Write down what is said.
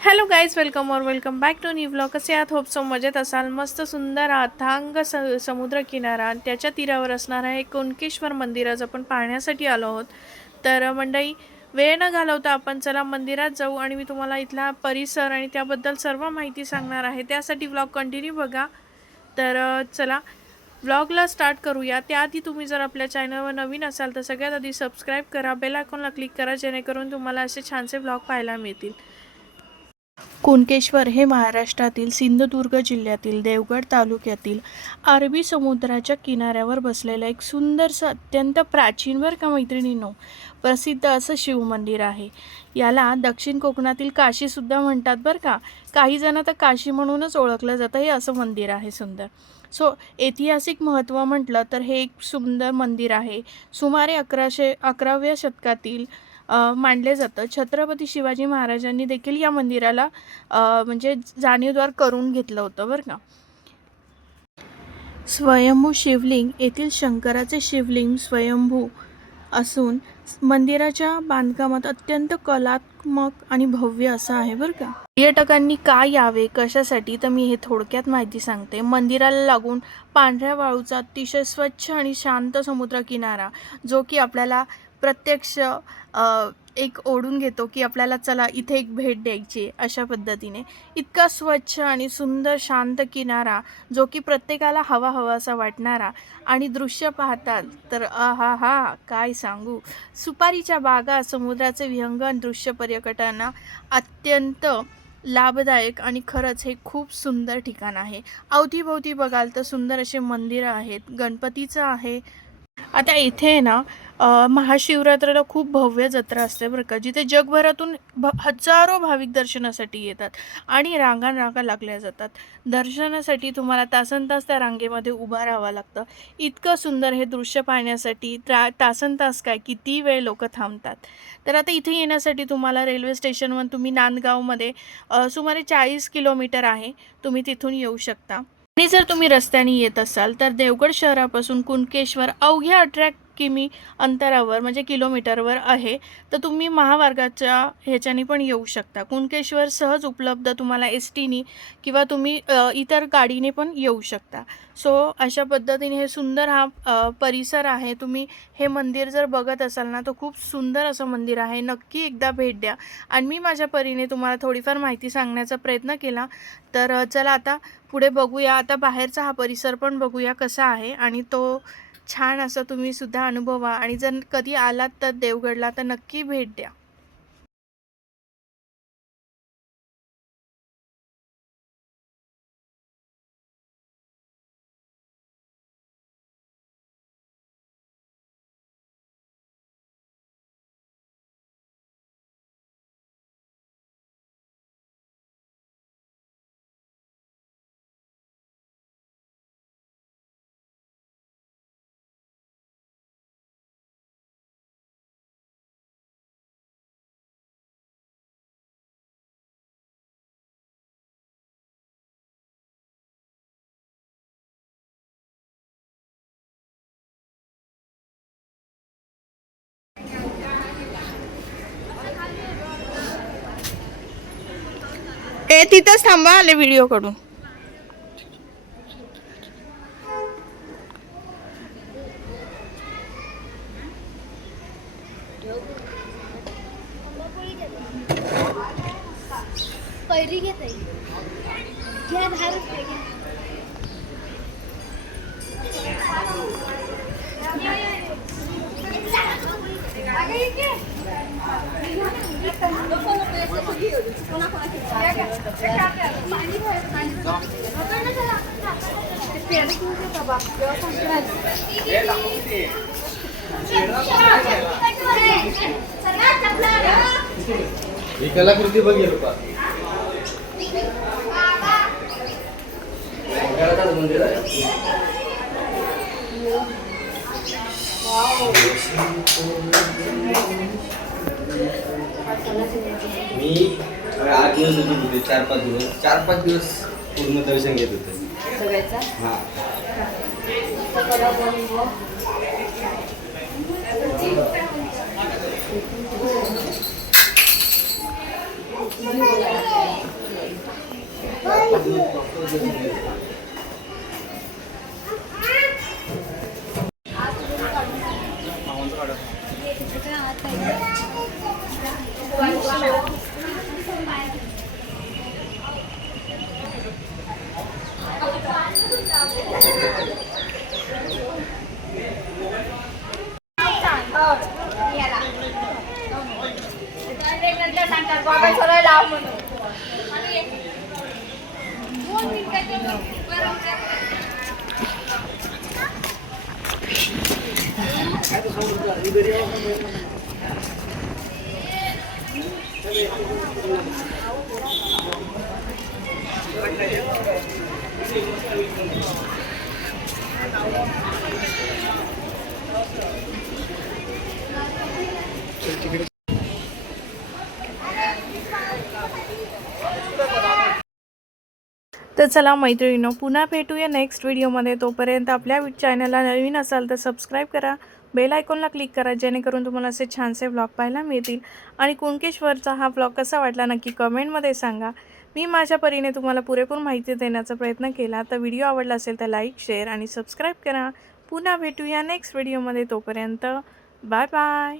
Hello guys, welcome back to new vlog. कसे आहात? Hope so मजेत असाल. मस्त सुंदर अथांग समुद्र किनारा त्याच्या तीरावर असणार आहे कुणकेश्वर मंदिर आज आपण पाहण्यासाठी आलो आहोत. तर मंडळी, वेळ न घालवता आपण चला मंदिरात जाऊ आणि मी तुम्हाला इथला परिसर आणि त्याबद्दल सर्व माहिती सांगणार आहे. त्यासाठी व्लॉग कंटिन्यू बघा. तर चला व्लॉगला स्टार्ट करूया. त्याआधी तुम्ही जर आपल्या चॅनलवर नवीन असाल तर सगळ्यात आधी सबस्क्राईब करा, बेल आयकॉनला क्लिक करा, जेणेकरून तुम्हाला असे छानसे व्लॉग पाहायला मिळतील. कुणकेश्वर हे महाराष्ट्रातील सिंधुदुर्ग जिल्ह्यातील देवगड तालुक्यातील अरबी समुद्राच्या किनाऱ्यावर बसलेलं एक सुंदरसं अत्यंत प्राचीन वर का मैत्रिणींनो प्रसिद्ध असं शिवमंदिर आहे. याला दक्षिण कोकणातील काशीसुद्धा म्हणतात बरं का. काही जण तर काशी म्हणूनच ओळखलं जातं हे असं मंदिर आहे सुंदर. ऐतिहासिक महत्त्व म्हटलं तर हे एक सुंदर मंदिर आहे. सुमारे 11व्या शतकातील मानले जातं. छत्रपती शिवाजी महाराजांनी देखील या मंदिराला म्हणजे जाणीवदार करून घेतलं होतं बरं का. स्वयंभू शिवलिंग येथील शंकराचे शिवलिंग स्वयंभू असून मंदिराच्या बांधकामात अत्यंत कलात्मक आणि भव्य असं आहे बरं का. पर्यटकांनी का यावे, कशासाठी, तर मी हे थोडक्यात माहिती सांगते. मंदिराला लागून पांढऱ्या वाळूचा अतिशय स्वच्छ आणि शांत समुद्र किनारा, जो की आपल्याला प्रत्यक्ष एक ओढून घेतो की आपल्याला चला इथे एक भेट द्यायची अशा पद्धतीने. इतका स्वच्छ आणि सुंदर शांत किनारा, जो की प्रत्येकाला हवाहवासा वाटणारा आणि दृश्य पाहतात तर आहाहा काय सांगू. सुपारीच्या बागा, समुद्राचे विहंगम दृश्य पर्यटकांना अत्यंत लाभदायक आणि खरंच हे खूप सुंदर ठिकाण आहे. अवतीभोवती बघाल तर सुंदर असे मंदिरं आहेत. गणपतीचं आहे. आता इथे आहे ना महाशिवरात्रीला खूप भव्य जत्रा असते बरं का, जिथे जगभरातून हजारो भाविक दर्शनासाठी येतात आणि रांगा लागल्या जातात. दर्शनासाठी तुम्हाला तासनतास त्या रांगेमध्ये उभा राहावं लागतं. इतकं सुंदर हे दृश्य पाहण्यासाठी तासनतास काय किती वेळ लोक थांबतात. तर आता इथे येण्यासाठी तुम्हाला रेल्वे स्टेशनवर तुम्ही नांदगावमध्ये सुमारे 40 किलोमीटर आहे, तुम्ही तिथून येऊ शकता. आणि जर तुम्ही रस्त्याने येत असाल तर देवगड शहरापासून कुणकेश्वर अवघ्या 18 किमी अंतरावर म्हणजे किलोमीटरवर आहे. तर तुम्ही महामार्गाच्या ह्याच्याने पण येऊ शकता. कुणकेश्वर सहज उपलब्ध, तुम्हाला एस टीनी किंवा तुम्ही इतर गाडीने पण येऊ शकता. अशा पद्धतीने हे सुंदर हा परिसर आहे. तुम्ही हे मंदिर जर बघत असाल ना तर खूप सुंदर असं मंदिर आहे. नक्की एकदा भेट द्या. आणि मी माझ्या परीने तुम्हाला थोडीफार माहिती सांगण्याचा प्रयत्न केला. तर चला आता पुढे बघूया. आता बाहेरचा हा परिसर पण बघूया कसा आहे आणि तो छान असा तुम्ही सुद्धा अनुभवा. आणि जर कधी आलात तर देवगडला तर नक्की भेट द्या. तिथंच थांबा, आले व्हिडिओ कडून. पैरी घेत आहे घ्या 10 रुपये घ्या. ही कलाकृती बघेल का? मंदिर आहे. मी 8 दिवस होते, 4-5 दिवस पूर्ण दर्शन घेत होते सगळ्याचा. हां तर चला मैत्रिणींनो, पुन्हा भेटूया नेक्स्ट व्हिडिओमध्ये. तोपर्यंत आपल्या चॅनलला नवीन असाल तर सबस्क्राईब करा, बेल आयकॉनला क्लिक करा, जेणेकरून तुम्हाला असे छानसे व्लॉग पाहायला मिळतील. आणि कुणकेश्वरचा हा व्लॉग कसा वाटला नक्की कमेंटमध्ये सांगा. मी माझ्या परीने तुम्हाला पुरेपूर माहिती देण्याचा प्रयत्न केला. तर व्हिडिओ आवडला असेल तर लाईक, शेअर आणि सबस्क्राईब करा. पुन्हा भेटूया नेक्स्ट व्हिडिओमध्ये. तोपर्यंत बाय बाय.